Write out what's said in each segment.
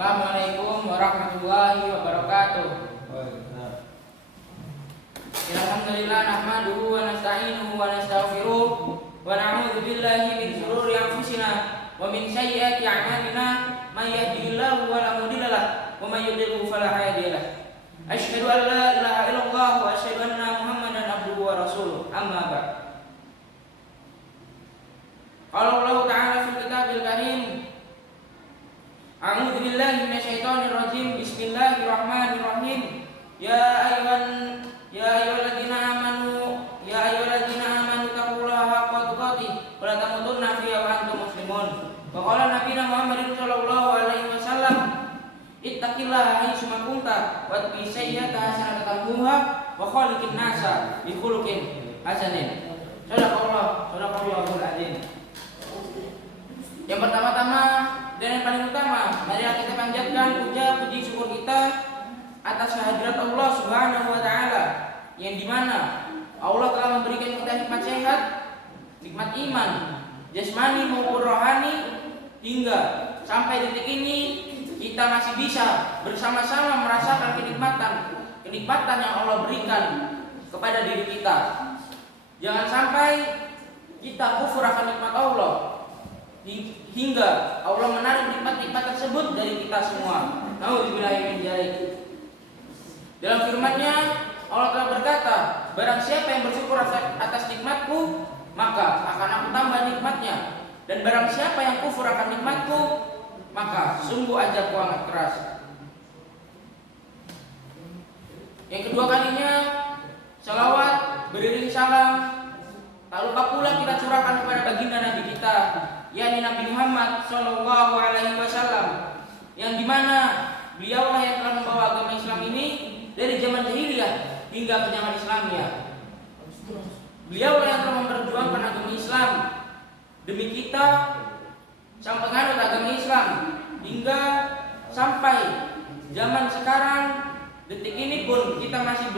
Assalamualaikum warahmatullahi wabarakatuh. Alhamdulillah nahmaduhu wa nasta'inuhu wa nastaghfiruh wa na'udzu billahi min shururi anfusina wa min sayyiati a'malina may yahdihillahu fala mudilla lahu wa may yudlil fala hadiya lahu. Asyhadu an la ilaha illallah wa asyhadu anna Muhammadan abduhu wa rasuluh. Amma ba'd. Qala Allah Ta'ala fil kitabil karim. A'udzu billahi minasyaitonir rajim. Bismillahirrahmanirrahim. Ya ayyuhalladzina amanu taqullaha haqqa tuqatih wa la tamutunna illa wa antum muslimun. Wa qala nabiyuna Muhammadin sallallahu alaihi wasallam, ittaqillaha haitsu ma kunta wa sayyi'ata hasanatan tamhuha wa khaliqin nasa bi khuluqin hasanin. Sadaqallahul adzim. Yang pertama-tama dan yang paling utama, mari kita panjatkan puji syukur kita atas kehadirat Allah Subhanahu wa taala, yang dimana Allah telah memberikan kita nikmat sehat, nikmat iman, jasmani maupun rohani, hingga sampai detik ini kita masih bisa bersama-sama merasakan kenikmatan yang Allah berikan kepada diri kita. Jangan sampai kita kufur akan nikmat Allah hingga Allah menarik nikmat-nikmat tersebut dari kita semua. Nauzubillahi min dzalik. Dalam firman-Nya Allah telah berkata, barang siapa yang bersyukur atas nikmatku, maka akan aku tambah nikmatnya, dan barang siapa yang kufur akan nikmatku, maka sungguh azabku amat keras. Yang kedua kalinya, salawat beriring salam tak lupa pula kita curahkan kepada baginda Nabi kita, yakni Nabi Muhammad sallallahu alaihi wasallam, yang dimana beliaulah yang telah membawa agama Islam ini dari zaman jahiliyah hingga ke zaman Islamiyah. Beliaulah yang telah memperjuangkan agama Islam demi kita sang penganut agama Islam hingga sampai zaman sekarang. Detik ini pun kita masih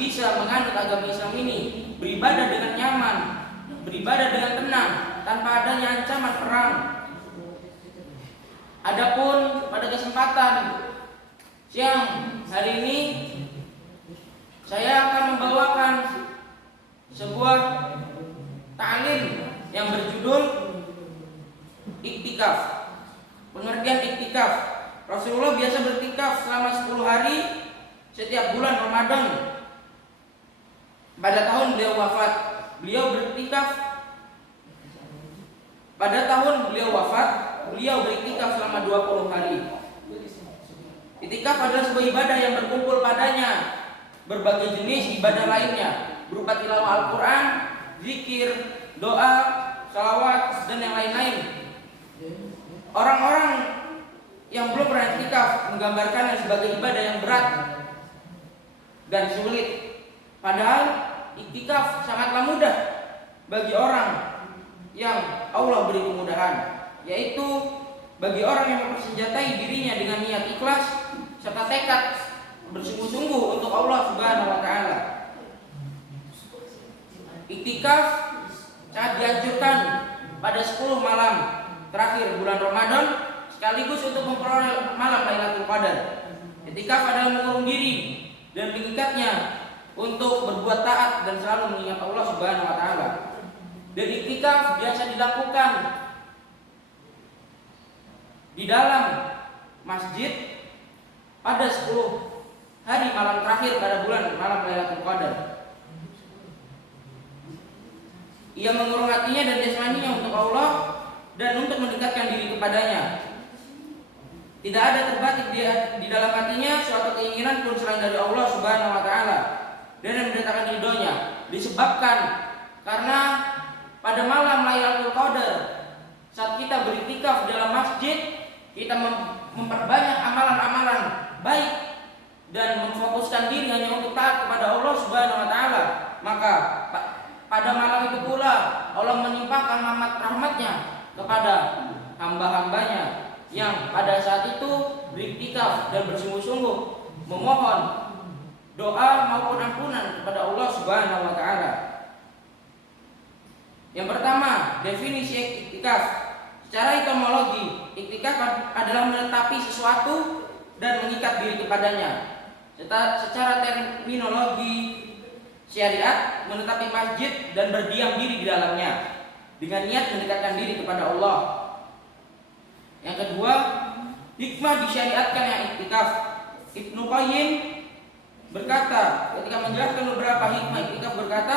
bisa menganut agama Islam ini, beribadah dengan nyaman, beribadah dengan tenang, tanpa adanya ancaman perang. Adapun pada kesempatan siang hari ini, saya akan membawakan sebuah ta'lim yang berjudul iktikaf. Pengertian iktikaf, Rasulullah biasa beriktikaf selama 10 hari setiap bulan Ramadan. Pada tahun beliau wafat, beliau beriktikaf selama 20 hari. Iktikaf adalah sebuah ibadah yang berkumpul padanya berbagai jenis ibadah lainnya berupa tilawah Al-Quran, zikir, doa, salawat, dan yang lain-lain. Orang-orang yang belum pernah iktikaf menggambarkannya sebagai ibadah yang berat dan sulit. Padahal iktikaf sangatlah mudah bagi orang yang Allah beri kemudahan, yaitu bagi orang yang mempersenjatai dirinya dengan niat ikhlas serta tekad bersungguh-sungguh untuk Allah Subhanahu wa taala. Iktikaf sangat dianjurkan pada 10 malam terakhir bulan Ramadan, sekaligus untuk memperoleh malam Lailatul Qadar. Iktikaf adalah mengurung diri dan mengikatnya untuk berbuat taat dan selalu mengingat Allah Subhanahu wa taala. Dan iktikaf biasa dilakukan di dalam masjid pada 10 hari malam terakhir pada bulan malam Lailatul Qadar. Ia mengurung hatinya dan jasmaninya untuk Allah dan untuk mendekatkan diri kepadanya. Tidak ada terbatik di dalam hatinya suatu keinginan pun selain dari Allah Subhanahu wa taala dan yang mendatangkan ridhonya. Disebabkan karena pada malam Lailatul Qadar, saat kita beriktikaf di dalam masjid, kita memperbanyak amalan-amalan baik dan memfokuskan diri hanya untuk taat kepada Allah Subhanahu wa taala. Maka pada malam itu pula Allah menimpakan rahmat-Nya kepada hamba-hambanya yang pada saat itu beriktikaf dan bersungguh-sungguh memohon doa maupun ampunan kepada Allah Subhanahu wa taala. Yang pertama, definisi iktikaf. Secara etimologi, iktikaf Beriktikaf adalah menetapi sesuatu dan mengikat diri kepadanya. Secara terminologi syariat, menetapi masjid dan berdiam diri di dalamnya dengan niat mendekatkan diri kepada Allah. Yang kedua, hikmah disyariatkan yang iktikaf. Ibnu Qayyim berkata, ketika menjelaskan beberapa hikmah iktikaf, berkata,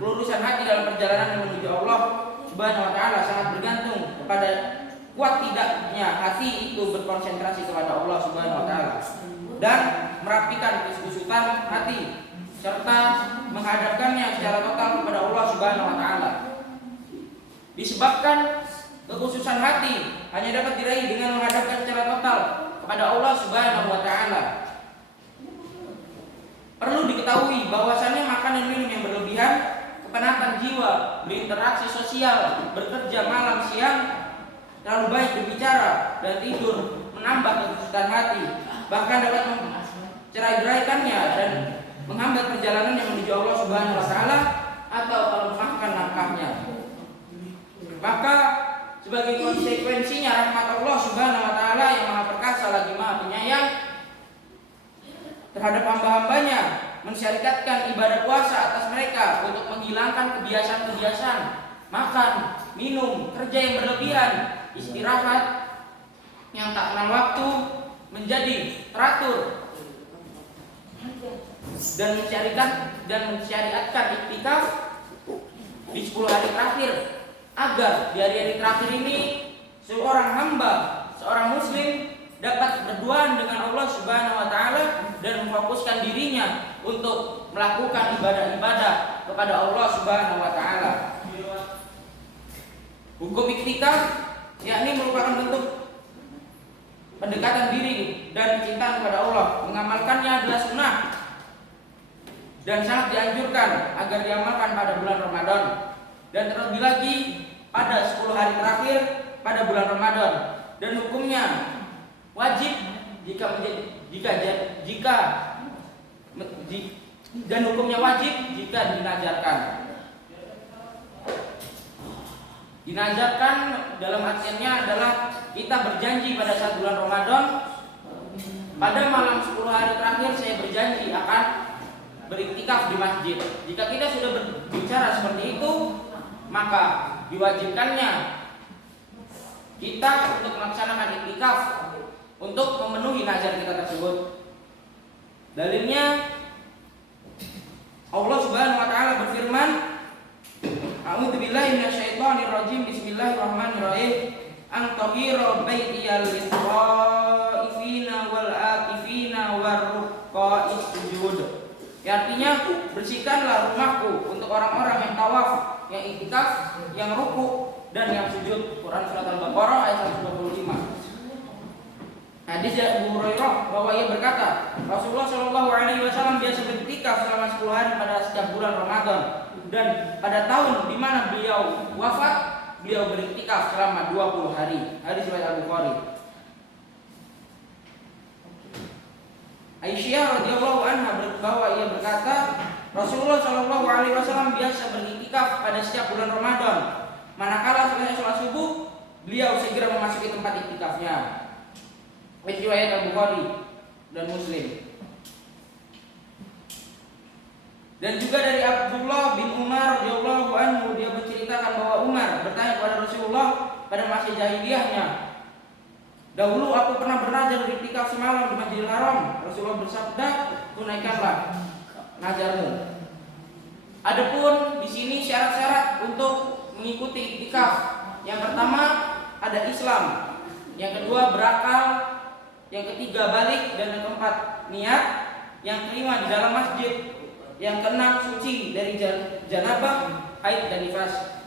kelurusan hati dalam perjalanan menuju Allah Subhanahu wa taala sangat bergantung kepada kuat tidaknya hati itu berkonsentrasi kepada Allah Subhanahu wa taala dan merapikan kesusutan hati serta menghadapkannya secara total kepada Allah Subhanahu wa taala. Disebabkan kekhususan hati hanya dapat diraih dengan menghadapkan secara total kepada Allah Subhanahu wa taala. Perlu diketahui bahwasannya makan dan minum yang berlebihan, kepenatan jiwa, berinteraksi sosial, bekerja malam siang, terlalu baik berbicara dan tidur menambah kekhususan hati, bahkan dapat mencerai-beraikannya dan menghambat perjalanan yang menuju Allah Subhanahu wa taala atau melemahkan langkahnya. Maka sebagai konsekuensinya rahmat Allah Subhanahu wa taala yang Maha Perkasa lagi Maha Penyayang terhadap hamba-hambanya mensyariatkan ibadah puasa atas mereka untuk menghilangkan kebiasaan-kebiasaan makan, minum, kerja yang berlebihan, istirahat yang tak kenal waktu menjadi teratur dan mensyariatkan iktikaf di 10 hari terakhir agar di hari-hari terakhir ini seorang hamba, seorang muslim dapat berduaan dengan Allah Subhanahu wa taala dan memfokuskan dirinya untuk melakukan ibadah-ibadah kepada Allah Subhanahu wa taala. Hukum iktikaf yakni merupakan bentuk pendekatan diri dan cinta kepada Allah. Mengamalkannya adalah sunnah dan sangat dianjurkan agar diamalkan pada bulan Ramadan dan terlebih lagi pada 10 hari terakhir pada bulan Ramadan, dan hukumnya wajib dan hukumnya wajib jika dinazarkan. Dinazarkan dalam artiannya adalah kita berjanji pada saat bulan Ramadan, pada malam 10 hari terakhir saya berjanji akan beriktikaf di masjid. Jika kita sudah berbicara seperti itu, maka diwajibkannya kita untuk melaksanakan iktikaf untuk memenuhi nazar kita tersebut. Dalilnya Allah Subhanahu wa taala berfirman, A'udzubillahi minasyaitonirrajim. Bismillahirrahmanirrahim. Antahira baitiyal lit-thaifina wal akifina warruqa'is sujud. Artinya, bersihkanlah rumahku untuk orang-orang yang tawaf, yang iktikaf, yang ruku dan yang sujud. Quran surat Al-Baqarah ayat 125. Hadis dari Abu Hurairah bahwa ia berkata, Rasulullah Shallallahu Alaihi Wasallam biasa beriktikaf selama 10 hari pada setiap bulan Ramadan, dan pada tahun di mana beliau wafat, beliau beriktikaf selama 20 hari. Hadis riwayat Al-Bukhari. Aisyah radhiyallahu anha bahwa ia berkata, Rasulullah Shallallahu Alaihi Wasallam biasa beriktikaf pada setiap bulan Ramadan. Manakala selesai sholat subuh, beliau segera memasuki tempat iktikafnya. Riwayat Al-Bukhari dan Muslim. Dan juga dari Abdullah bin Umar radhiyallahu anhu, dia menceritakan bahwa Umar bertanya kepada Rasulullah pada masa jahiliyahnya, dahulu aku pernah bernazar beriktikaf semalam di Masjidil Haram. Rasulullah bersabda, tunaikanlah nazarmu. Adapun di sini syarat-syarat untuk mengikuti iktikaf. Yang pertama ada Islam, yang kedua berakal, yang ketiga balik, dan yang keempat niat, yang kelima di dalam masjid, yang keenam suci dari janabah, haid dan nifas.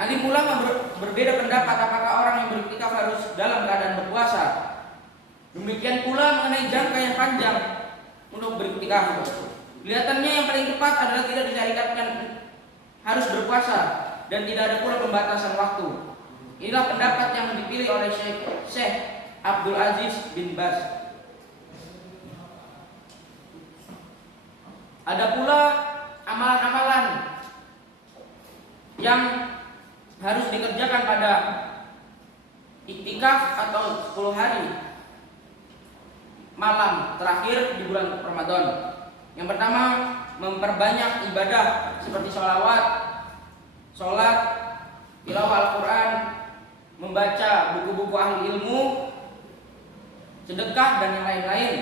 Alim ulama berbeda pendapat apakah orang yang beriktikaf harus dalam keadaan berpuasa. Demikian pula mengenai jangka yang panjang untuk beriktikaf. Kelihatannya yang paling tepat adalah tidak disyariatkan harus berpuasa dan tidak ada pula pembatasan waktu. Inilah pendapat yang dipilih oleh Syekh Abdul Aziz bin Baz. Ada pula amalan-amalan yang harus dikerjakan pada iktikaf atau 10 hari malam terakhir di bulan Ramadan. Yang pertama, memperbanyak ibadah seperti sholawat, sholat, tilawah Al-Quran, membaca buku-buku ahli ilmu, sedekah dan yang lain-lain.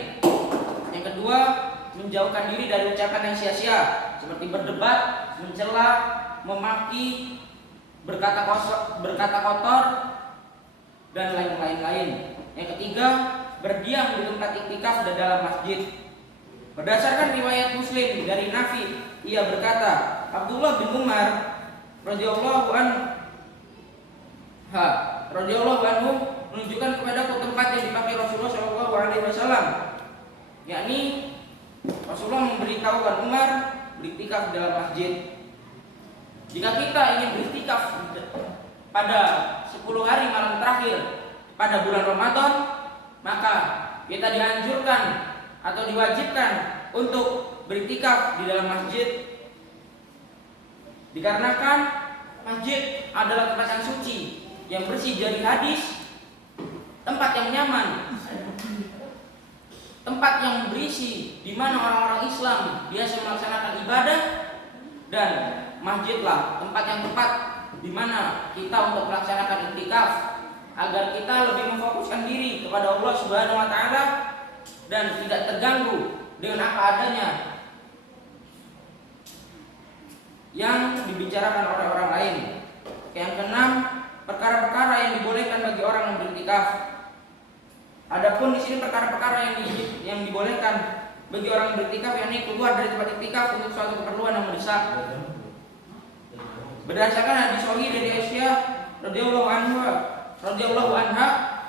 Yang kedua, menjauhkan diri dari ucapan yang sia-sia seperti berdebat, mencela, memaki, berkata kotor dan lain-lain. Yang ketiga, berdiam di tempat iktikaf dan dalam masjid. Berdasarkan riwayat Muslim dari Nafi, ia berkata, Abdullah bin Umar radhiyallahu anhu menunjukkan kepadaku tempat yang dipakai Rasulullah Shallallahu Alaihi Wasallam, yakni Rasulullah memberitahukan Umar beriktikaf di dalam masjid. Jika kita ingin beriktikaf pada 10 hari malam terakhir pada bulan Ramadan, maka kita dianjurkan atau diwajibkan untuk beriktikaf di dalam masjid, dikarenakan masjid adalah tempat yang suci, yang bersih dari hadis, tempat yang nyaman, tempat yang berisi di mana orang-orang Islam biasa melaksanakan ibadah, dan masjidlah tempat yang tepat di mana kita untuk melaksanakan iktikaf agar kita lebih memfokuskan diri kepada Allah Subhanahu wa taala dan tidak terganggu dengan apa adanya yang dibicarakan oleh orang lain. Yang keenam, perkara-perkara yang dibolehkan bagi orang yang beriktikaf. Adapun di sini perkara-perkara yang dibolehkan bagi orang yang beriktikaf, yakni keluar dari tempat iktikaf untuk suatu keperluan yang mendesak. Berdasarkan hadis sahih dari Aisyah radhiyallahu anha,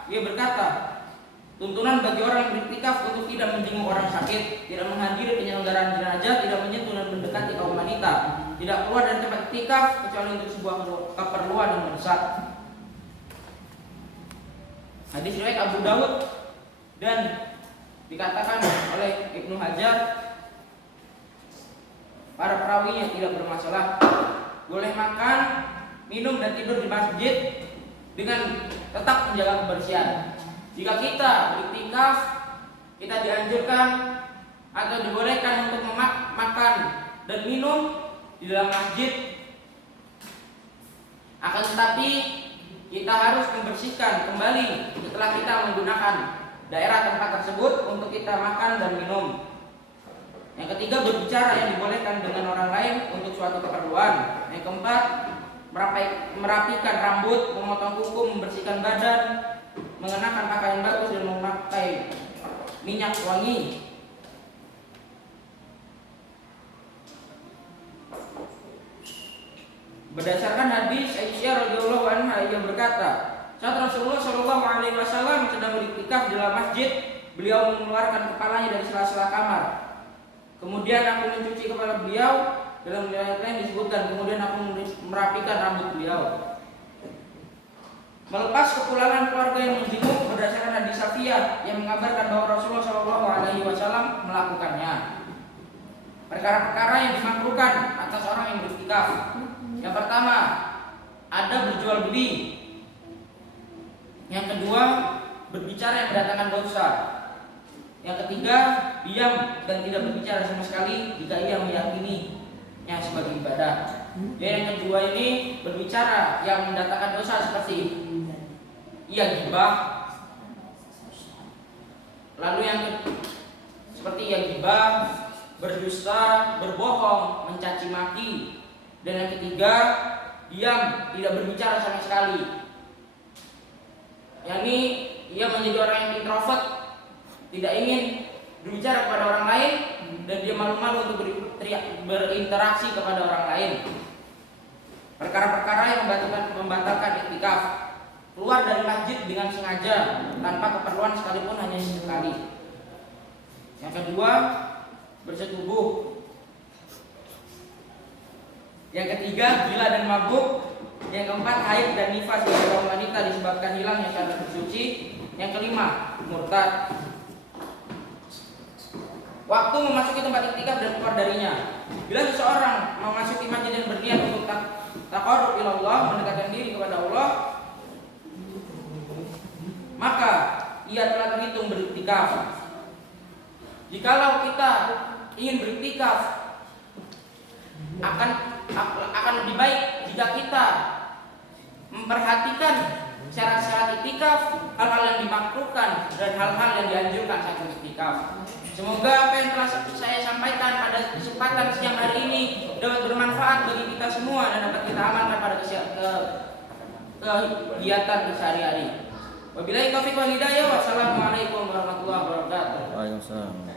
ia berkata, tuntunan bagi orang yang beriktikaf untuk tidak menjenguk orang sakit, tidak menghadiri penyelenggaraan jenazah, tidak menyentuh dan mendekati kaum wanita, tidak keluar dari tempat iktikaf kecuali untuk sebuah keperluan yang mendesak. Hadis riwayat Abu Dawud dan dikatakan oleh Ibnu Hajar, para perawinya tidak bermasalah. Boleh makan, minum dan tidur di masjid dengan tetap menjaga kebersihan. Jika kita beriktikaf, kita dianjurkan atau dibolehkan untuk makan dan minum di dalam masjid. Akan tetapi kita harus membersihkan kembali setelah kita menggunakan daerah tempat tersebut untuk kita makan dan minum. Yang ketiga, berbicara yang dibolehkan dengan orang lain untuk suatu keperluan. Yang keempat, merapikan rambut, memotong kuku, membersihkan badan, mengenakan pakaian bagus dan memakai minyak wangi. Berdasarkan hadis Aisyah radhiyallahu anha yang berkata, saat Rasulullah Shallallahu Alaihi Wasallam sedang beriktikaf di dalam masjid, beliau mengeluarkan kepalanya dari sela-sela kamar. Kemudian aku mencuci kepala beliau, dalam riwayat lain disebutkan, kemudian aku merapikan rambut beliau. Melepas kepulangan keluarga yang menjenguk, berdasarkan hadis Safiyah yang mengabarkan bahwa Rasulullah Shallallahu Alaihi Wasallam melakukannya. Perkara-perkara yang dimakruhkan atas orang yang beriktikaf. Yang pertama, ada berjual beli. Yang kedua, berbicara yang mendatangkan dosa. Yang ketiga, diam dan tidak berbicara sama sekali jika ia meyakininya sebagai ibadah. Yang kedua ini berbicara yang mendatangkan dosa seperti ia gibah. Lalu seperti ia gibah, berdusta, berbohong, mencaci maki. Dan yang ketiga, diam, tidak berbicara sama sekali. Yakni ia menjadi orang yang introvert, tidak ingin berbicara kepada orang lain, dan dia malu-malu untuk berinteraksi kepada orang lain. Perkara-perkara yang membatalkan iktikaf. Keluar dari masjid dengan sengaja tanpa keperluan sekalipun hanya sekali. Yang kedua, bersetubuh. Yang ketiga, gila dan mabuk. Yang keempat, haid dan nifas bagi kaum wanita disebabkan hilangnya syahwat bersuci. Yang kelima, murtad. Waktu memasuki tempat iktikaf dan keluar darinya. Bila seseorang memasuki masjid dan berniat untuk taqarrub ila Allah, mendekatkan diri kepada Allah, maka ia telah terhitung beriktikaf. Jikalau kita ingin beriktikaf, akan lebih baik jika kita memperhatikan syarat-syarat iktikaf, hal-hal yang dimakruhkan dan hal-hal yang dianjurkan saat iktikaf. Semoga apa yang telah saya sampaikan pada kesempatan siang hari ini dapat bermanfaat bagi kita semua dan dapat kita amalkan pada kegiatan sehari-hari. Wabillahi taufiq wal hidayah. Wassalamualaikum warahmatullahi wabarakatuh. Waalaikumsalam.